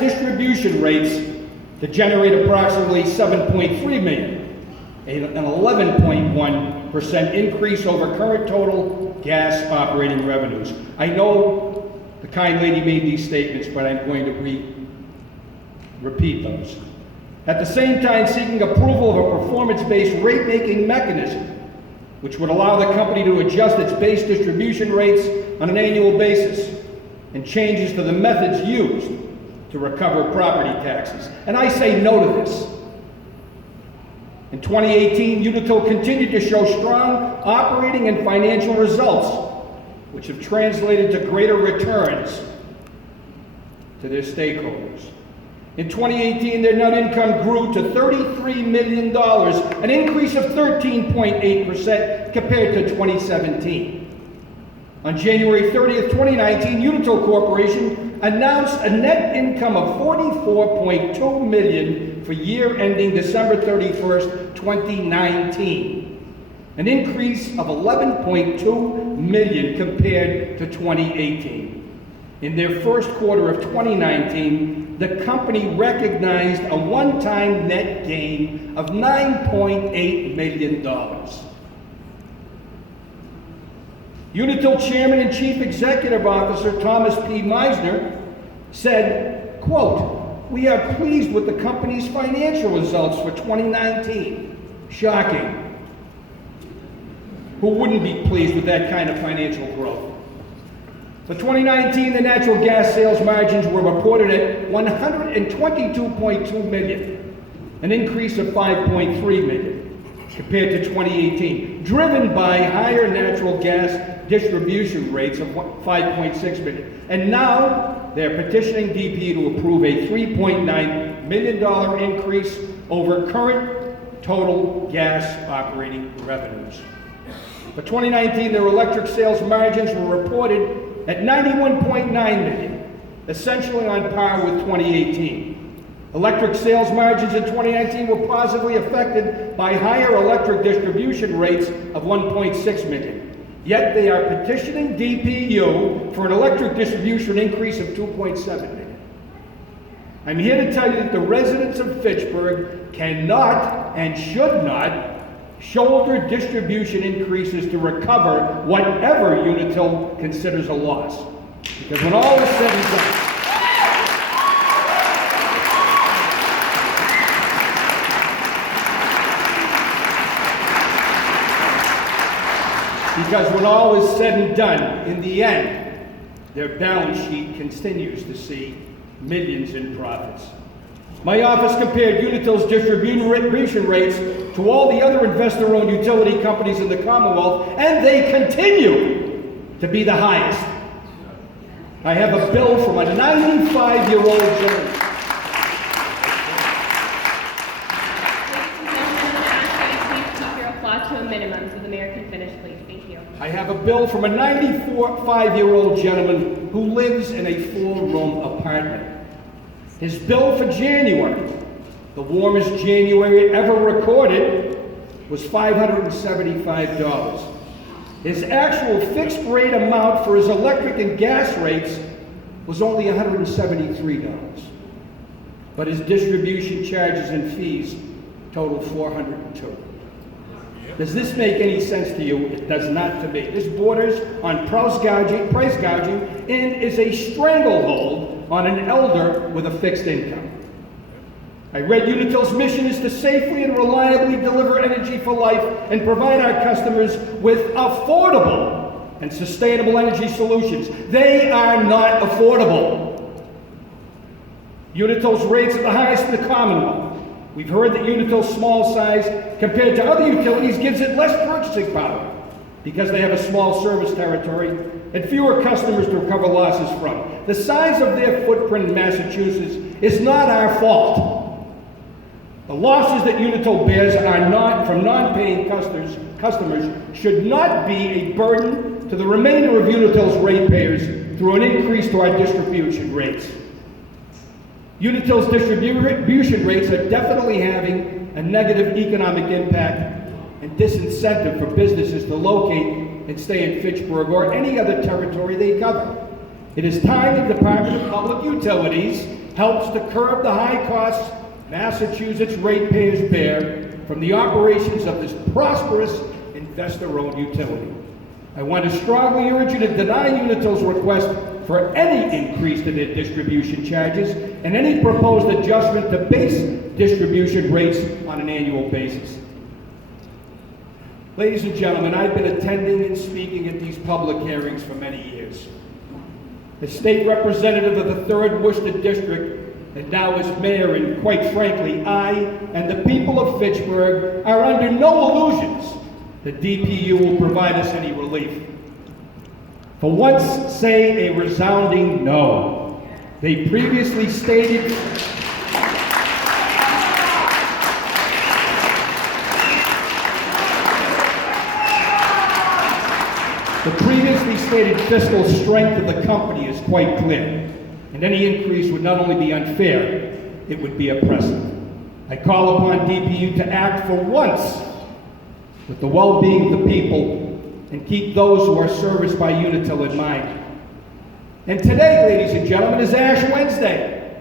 distribution rates to generate approximately $7.3 million, an 11.1% increase over current total gas operating revenues. I know the kind lady made these statements, but I'm going to repeat those. At the same time, seeking approval of a performance-based rate-making mechanism, which would allow the company to adjust its base distribution rates on an annual basis, and changes to the methods used to recover property taxes. And I say no to this. In 2018, Unitil continued to show strong operating and financial results, which have translated to greater returns to their stakeholders. In 2018, their net income grew to $33 million, an increase of 13.8% compared to 2017. On January 30th, 2019, Unitil Corporation announced a net income of $44.2 million for year ending December 31st, 2019, an increase of $11.2 million compared to 2018. In their first quarter of 2019, the company recognized a one-time net gain of $9.8 million. Unitil Chairman and Chief Executive Officer Thomas P. Meisner said, quote, "We are pleased with the company's financial results for 2019. Shocking. Who wouldn't be pleased with that kind of financial growth? For 2019, the natural gas sales margins were reported at $122.2 million, an increase of $5.3 million compared to 2018, driven by higher natural gas distribution rates of $5.6 million. And now they're petitioning DP to approve a $3.9 million increase over current total gas operating revenues. For 2019, their electric sales margins were reported at $91.9 million, essentially on par with 2018. Electric sales margins in 2019 were positively affected by higher electric distribution rates of $1.6 million. Yet they are petitioning DPU for an electric distribution increase of $2.7 million. I'm here to tell you that the residents of Fitchburg cannot and should not shoulder distribution increases to recover whatever Unitil considers a loss. Because when all is said and done, in the end, their balance sheet continues to see millions in profits. My office compared Unitil's distribution rates to all the other investor-owned utility companies in the Commonwealth, and they continue to be the highest. I have a bill from a 95-year-old gentleman. I have a bill from a 95-year-old gentleman who lives in a 4-room apartment. His bill for January, the warmest January ever recorded, was $575. His actual fixed rate amount for his electric and gas rates was only $173. But his distribution charges and fees totaled $402. Does this make any sense to you? It does not to me. This borders on price gouging, and is a stranglehold on an elder with a fixed income. I read Unitil's mission is to safely and reliably deliver energy for life and provide our customers with affordable and sustainable energy solutions. They are not affordable. Unitil's rates are the highest in the Commonwealth. We've heard that Unitil's small size compared to other utilities gives it less purchasing power because they have a small service territory and fewer customers to recover losses from. The size of their footprint in Massachusetts is not our fault. The losses that Unitil bears are not from non-paying customers should not be a burden to the remainder of Unitil's ratepayers through an increase to our distribution rates. Unitil's distribution rates are definitely having a negative economic impact and disincentive for businesses to locate and stay in Fitchburg or any other territory they cover. It is time the Department of Public Utilities helps to curb the high costs Massachusetts ratepayers bear from the operations of this prosperous investor-owned utility. I want to strongly urge you to deny Unitil's request for any increase to their distribution charges and any proposed adjustment to base distribution rates on an annual basis. Ladies and gentlemen, I've been attending and speaking at these public hearings for many years. As state representative of the 3rd Worcester District, and now as mayor, and quite frankly, I and the people of Fitchburg are under no illusions that DPU will provide us any relief. For once, say a resounding no. They previously stated the previously stated fiscal strength of the company is quite clear, and any increase would not only be unfair, it would be oppressive. I call upon DPU to act for once with the well-being of the people and keep those who are serviced by Unitil in mind. And today, ladies and gentlemen, is Ash Wednesday,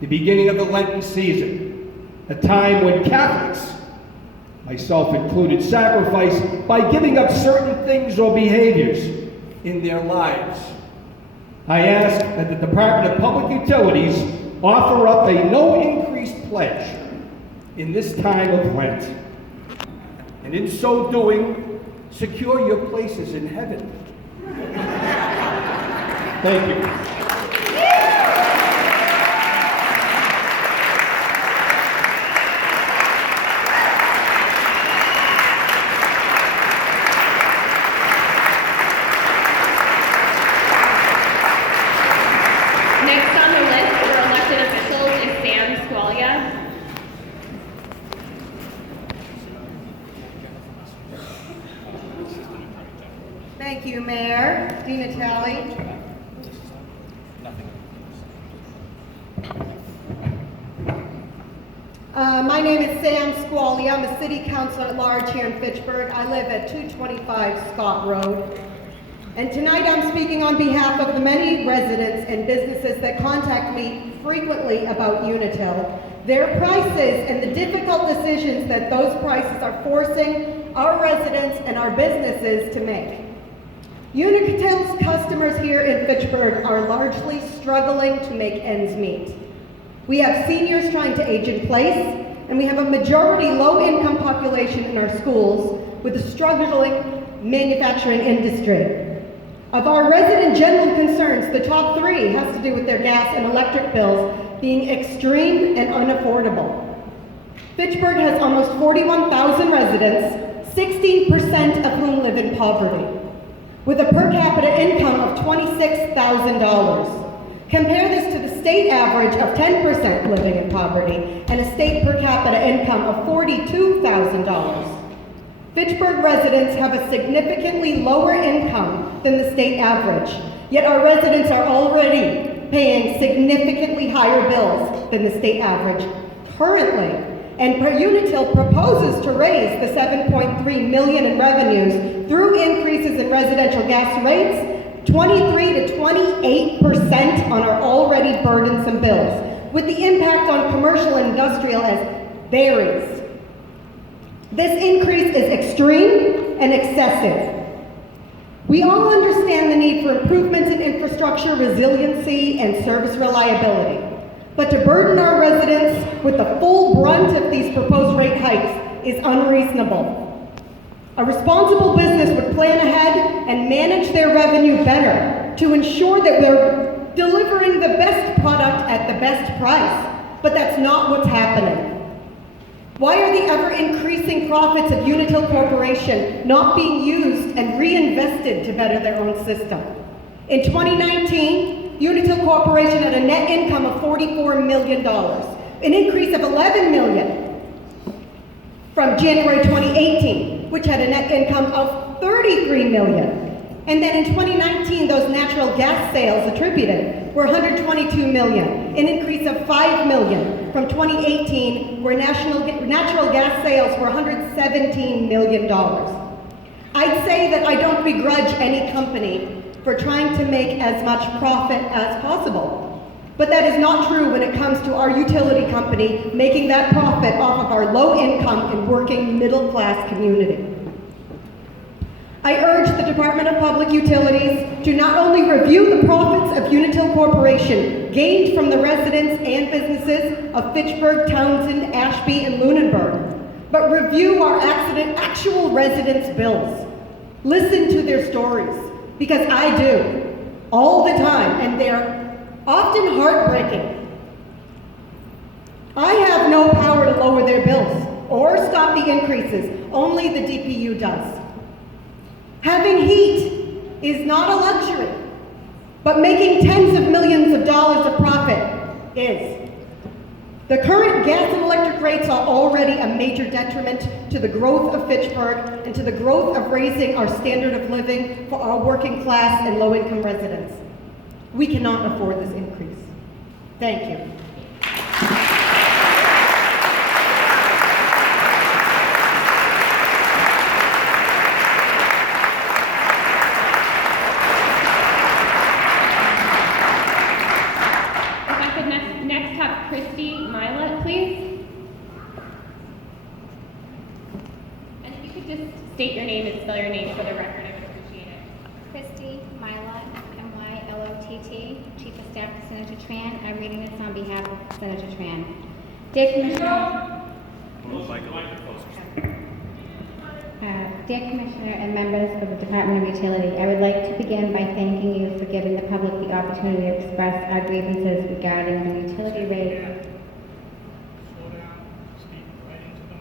the beginning of the Lenten season, a time when Catholics, myself included, sacrifice by giving up certain things or behaviors in their lives. I ask that the Department of Public Utilities offer up a no-increase pledge in this time of Lent, and in so doing, secure your places in heaven. Thank you. Thank you, Mayor. Unitil. My name is Sam Squally. I'm a city councilor at large here in Fitchburg. I live at 225 Scott Road. And tonight I'm speaking on behalf of the many residents and businesses that contact me frequently about Unitil, their prices and the difficult decisions that those prices are forcing our residents and our businesses to make. Unitil's customers here in Fitchburg are largely struggling to make ends meet. We have seniors trying to age in place, and we have a majority low-income population in our schools with a struggling manufacturing industry. Of our resident general concerns, the top 3 has to do with their gas and electric bills being extreme and unaffordable. Fitchburg has almost 41,000 residents, 16% of whom live in poverty, with a per capita income of $26,000. Compare this to the state average of 10% living in poverty and a state per capita income of $42,000. Fitchburg residents have a significantly lower income than the state average, yet our residents are already paying significantly higher bills than the state average currently. And Unitil proposes to raise the $7.3 million in revenues through increases in residential gas rates, 23 to 28% on our already burdensome bills, with the impact on commercial and industrial as varies. This increase is extreme and excessive. We all understand the need for improvements in infrastructure, resiliency, and service reliability. But to burden our residents with the full brunt of these proposed rate hikes is unreasonable. A responsible business would plan ahead and manage their revenue better to ensure that we're delivering the best product at the best price. But that's not what's happening. Why are the ever-increasing profits of Unitil Corporation not being used and reinvested to better their own system? In 2019, Unitil Corporation had a net income of $44 million, an increase of $11 million from January 2018, which had a net income of $33 million. And then in 2019, those natural gas sales attributed were $122 million, an increase of $5 million from 2018, where natural gas sales were $117 million. I'd say that I don't begrudge any company for trying to make as much profit as possible. But that is not true when it comes to our utility company making that profit off of our low-income and working middle-class community. I urge the Department of Public Utilities to not only review the profits of Unitil Corporation gained from the residents and businesses of Fitchburg, Townsend, Ashby, and Lunenburg, but review our actual residents' bills. Listen to their stories, because I do, all the time, and they're often heartbreaking. I have no power to lower their bills or stop the increases, only the DPU does. Having heat is not a luxury, but making tens of millions of dollars of profit is. The current gas and electric rates are already a major detriment to the growth of Fitchburg and to the growth of raising our standard of living for our working class and low-income residents. We cannot afford this increase. Thank you. State your name and spell your name for the record. I would appreciate it. Christy Mylott, M-Y-L-O-T-T, Chief of Staff to Senator Tran. I'm reading this on behalf of Senator Tran. Dear Commissioner, dear Commissioner and members of the Department of Utility, I would like to begin by thanking you for giving the public the opportunity to express our grievances regarding the utility rate.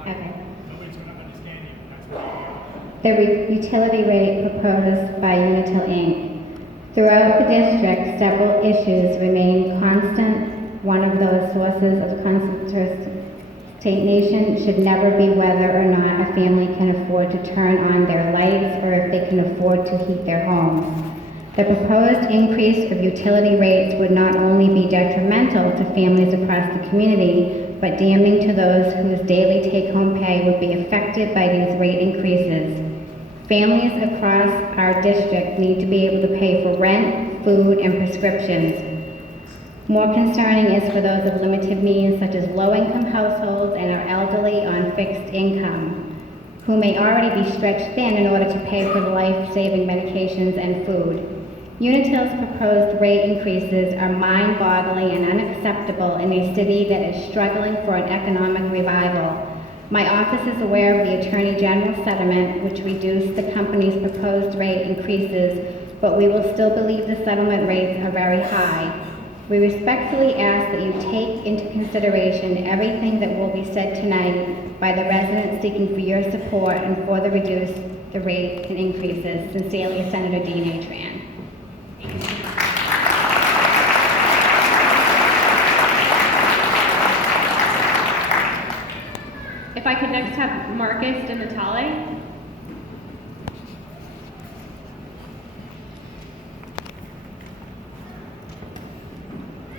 Okay. The utility rate proposed by Unitil Inc. Throughout the district, several issues remain constant. One of those sources of consternation should never be whether or not a family can afford to turn on their lights or if they can afford to heat their homes. The proposed increase of utility rates would not only be detrimental to families across the community, but damning to those whose daily take-home pay would be affected by these rate increases. Families across our district need to be able to pay for rent, food, and prescriptions. More concerning is for those of limited means, such as low-income households and our elderly on fixed income, who may already be stretched thin in order to pay for the life-saving medications and food. Unitil's proposed rate increases are mind-boggling and unacceptable in a city that is struggling for an economic revival. My office is aware of the Attorney General's settlement, which reduced the company's proposed rate increases, but we will still believe the settlement rates are very high. We respectfully ask that you take into consideration everything that will be said tonight by the residents seeking for your support and for the reduce the rate and increases. Sincerely, Senator Dean A. Tran. If I could next have Marcus and Natale.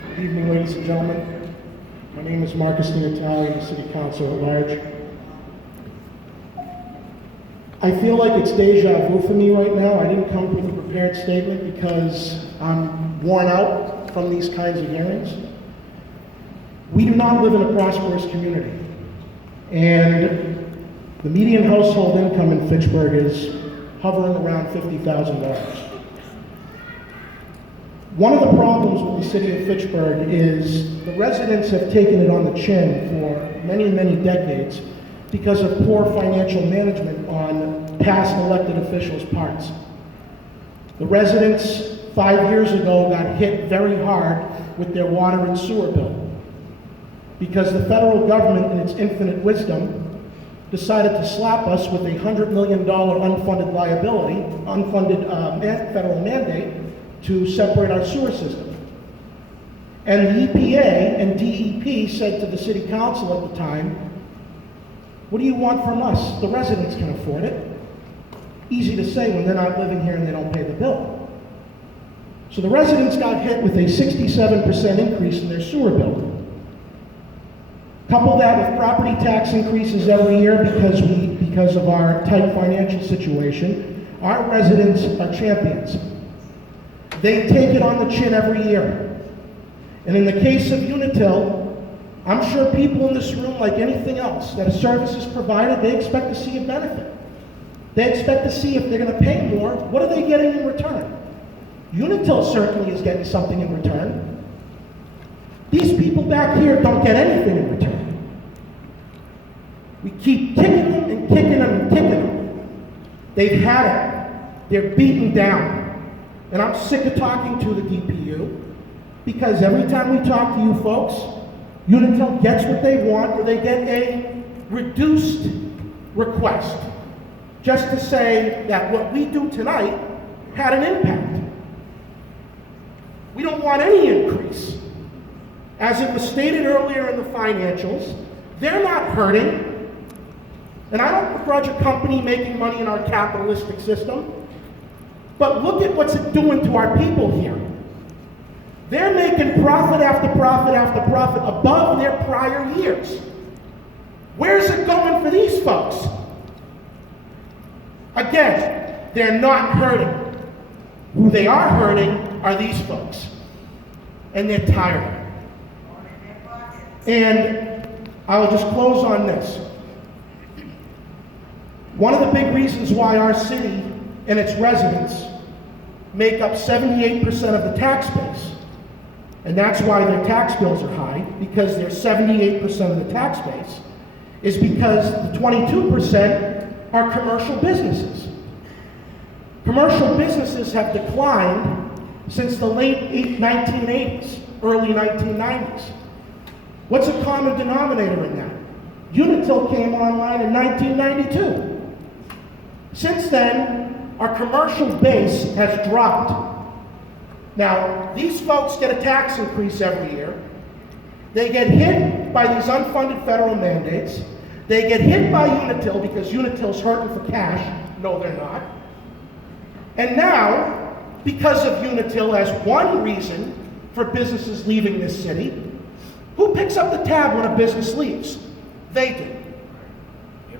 Good evening, ladies and gentlemen. My name is Marcus Natale, I'm the City Council at large. I feel like it's deja vu for me right now. I didn't come with a prepared statement because I'm worn out from these kinds of hearings. We do not live in a prosperous community. And the median household income in Fitchburg is hovering around $50,000. One of the problems with the city of Fitchburg is the residents have taken it on the chin for many, many decades because of poor financial management on past elected officials' parts. The residents 5 years ago got hit very hard with their water and sewer bill because the federal government, in its infinite wisdom, decided to slap us with a $100 million unfunded liability, federal mandate to separate our sewer system. And the EPA and DEP said to the city council at the time, what do you want from us? The residents can afford it. Easy to say when they're not living here and they don't pay the bill. So the residents got hit with a 67% increase in their sewer bill. Couple that with property tax increases every year because of our tight financial situation. Our residents are champions. They take it on the chin every year. And in the case of Unitil, I'm sure people in this room, like anything else, that a service is provided, they expect to see a benefit. They expect to see if they're going to pay more, what are they getting in return? Unitil certainly is getting something in return. These people back here don't get anything in return. We keep kicking them and kicking them and kicking them. They've had it. They're beaten down. And I'm sick of talking to the DPU because every time we talk to you folks, Unitil gets what they want or they get a reduced request just to say that what we do tonight had an impact. We don't want any increase. As it was stated earlier in the financials, they're not hurting. And I don't begrudge a company making money in our capitalistic system, but look at what's it doing to our people here. They're making profit after profit after profit above their prior years. Where's it going for these folks? Again, they're not hurting. Who they are hurting are these folks. And they're tired of it. And I'll just close on this. One of the big reasons why our city and its residents make up 78% of the tax base, and that's why their tax bills are high, because they're 78% of the tax base, is because the 22% are commercial businesses. Commercial businesses have declined since the late 1980s, early 1990s. What's a common denominator in that? Unitil came online in 1992. Since then, our commercial base has dropped. Now, these folks get a tax increase every year. They get hit by these unfunded federal mandates. They get hit by Unitil because Unitil's hurting for cash. No, they're not. And now, because of Unitil as one reason for businesses leaving this city, who picks up the tab when a business leaves? They do.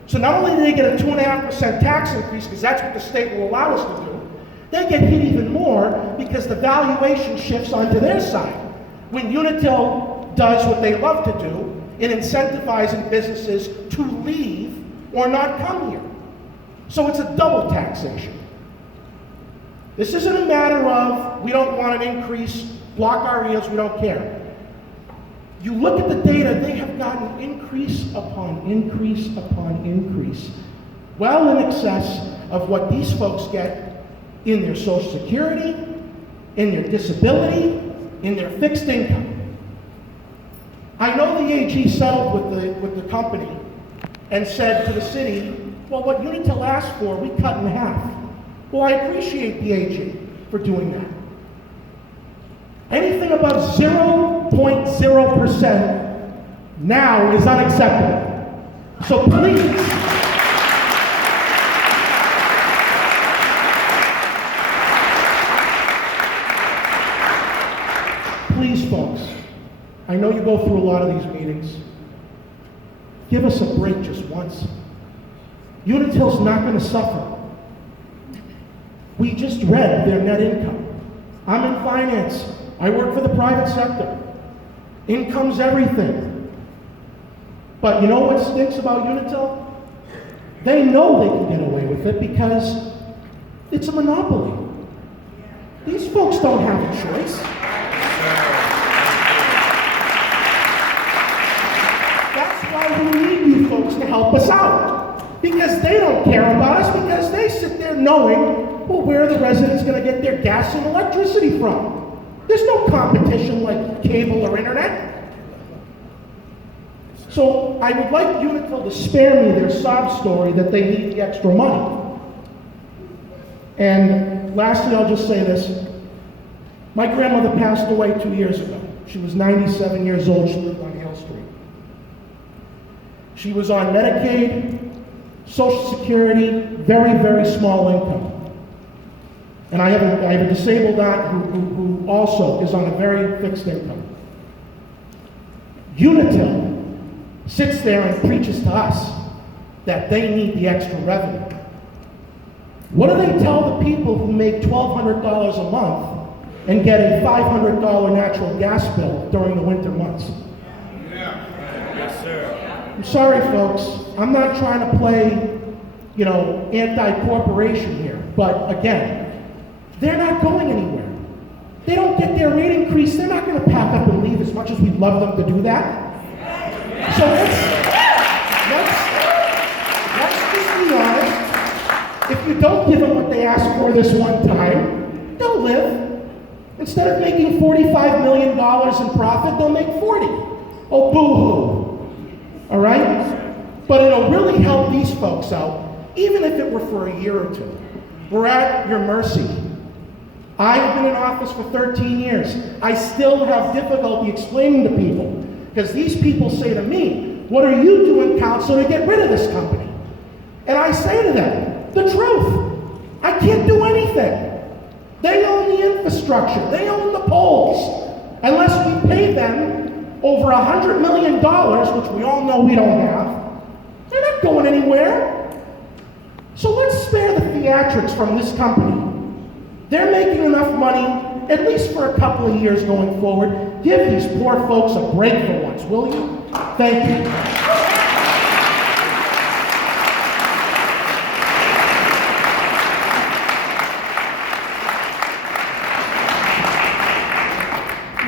So not only do they get a 2.5% tax increase, because that's what the state will allow us to do, they get hit even more because the valuation shifts onto their side. When Unitil does what they love to do in incentivizing businesses to leave or not come here. So it's a double taxation. This isn't a matter of we don't want an increase, block our ears, we don't care. You look at the data, they have gotten increase upon increase upon increase, well in excess of what these folks get in their Social Security, in their disability, in their fixed income. I know the AG settled with the company and said to the city, well, what Unitil asked for, we cut in half. Well, I appreciate the AG for doing that. Anything above 0.0% now is unacceptable. So please, folks, I know you go through a lot of these meetings. Give us a break just once. Unitil's not going to suffer. We just read their net income. I'm in finance. I work for the private sector. Income's everything. But you know what stinks about Unitil? They know they can get away with it because it's a monopoly. These folks don't have a choice. That's why we need you folks to help us out. Because they don't care about us, because they sit there knowing, well, where are the residents going to get their gas and electricity from? There's no competition like cable or internet. So I would like Unitil to spare me their sob story that they need the extra money. And lastly, I'll just say this. My grandmother passed away 2 years ago. She was 97 years old. She lived on Hale Street. She was on Medicaid, Social Security, very, very small income. And I have a disabled aunt who also is on a very fixed income. Unitil sits there and preaches to us that they need the extra revenue. What do they tell the people who make $1,200 a month and get a $500 natural gas bill during the winter months. I'm sorry, folks. I'm not trying to play, anti-corporation here. But again, they're not going anywhere. They don't get their rate increase. They're not going to pack up and leave as much as we'd love them to do that. So let's just be honest. If you don't give them what they asked for this one time, they'll live. Instead of making $45 million in profit, they'll make 40. Oh, boo-hoo. All right? But it'll really help these folks out, even if it were for a year or two. We're at your mercy. I've been in office for 13 years. I still have difficulty explaining to people, because these people say to me, what are you doing, council, to get rid of this company? And I say to them, the truth. I can't do anything. They own the infrastructure. They own the poles. Unless we pay them over $100 million, which we all know we don't have, they're not going anywhere. So let's spare the theatrics from this company. They're making enough money, at least for a couple of years going forward. Give these poor folks a break for once, will you? Thank you.